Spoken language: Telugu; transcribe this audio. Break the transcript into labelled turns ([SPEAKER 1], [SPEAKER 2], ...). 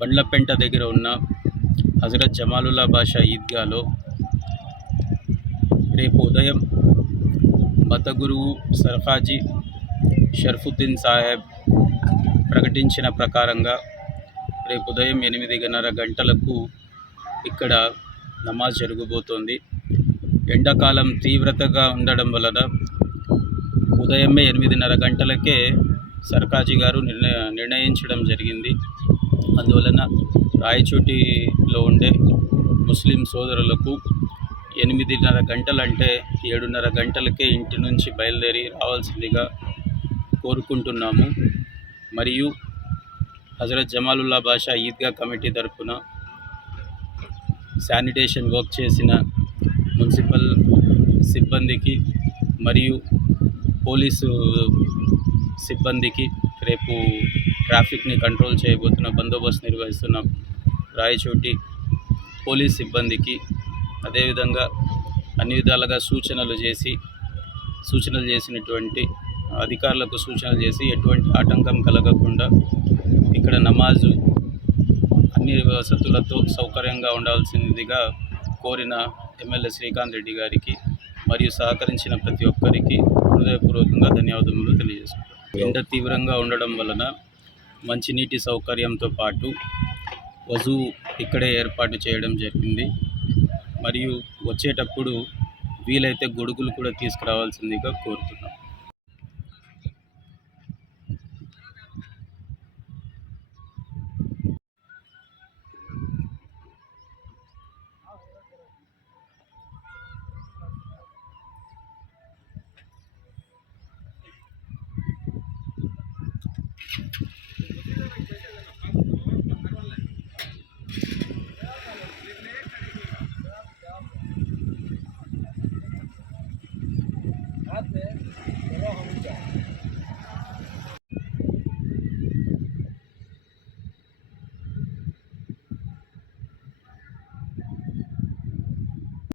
[SPEAKER 1] బండ్లపెంట దగ్గర ఉన్న హజరత్ జమాలుల్లా బాషా ఈద్గాలో రేపు ఉదయం మత గురువు సర్ఫాజీ షర్ఫుద్దీన్ సాహెబ్ ప్రకటించిన ప్రకారంగా రేపు ఉదయం ఎనిమిదిన్నర గంటలకు ఇక్కడ నమాజ్ జరగబోతోంది. ఎండాకాలం తీవ్రతగా ఉండడం వలన ఉదయమే ఎనిమిదిన్నర గంటలకే సర్కాజీ గారు నిర్ణయ నిర్ణయించడం జరిగింది. అందువలన రాయచోటిలో ఉండే ముస్లిం సోదరులకు ఎనిమిదిన్నర గంటలంటే ఏడున్నర గంటలకే ఇంటి నుంచి బయలుదేరి రావాల్సిందిగా కోరుకుంటున్నాము. మరియు హజరత్ జమాలుల్లా బాషా ఈద్గా కమిటీ తరఫున శానిటేషన్ వర్క్ చేసిన మున్సిపల్ సిబ్బందికి మరియు పోలీసు సిబ్బందికి రేపు ట్రాఫిక్ని కంట్రోల్ చేయబోతున్న బందోబస్తు నిర్వహిస్తున్న. రాయచోటి పోలీస్ సిబ్బందికి అదేవిధంగా అన్ని విధాలుగా సూచనలు చేసి సూచనలు చేసినటువంటి అధికారులకు సూచనలు చేసి ఎటువంటి ఆటంకం కలగకుండా ఇక్కడ నమాజు అన్ని వసతులతో సౌకర్యంగా ఉండాల్సిందిగా కోరిన ఎమ్మెల్యే శ్రీకాంత్ రెడ్డి గారికి మరియు సహకరించిన ప్రతి ఒక్కరికి హృదయపూర్వకంగా ధన్యవాదములు తెలియజేసుకుంటాం ఎండ తీవ్రంగా ఉండడం వలన మంచినీటి సౌకర్యంతో పాటు వజూ ఇక్కడే ఏర్పాటు చేయడం జరిగింది. మరియు వచ్చేటప్పుడు వీలైతే గొడుగులు కూడా తీసుకురావాల్సిందిగా కోరుతున్నాం.
[SPEAKER 2] பார்த்து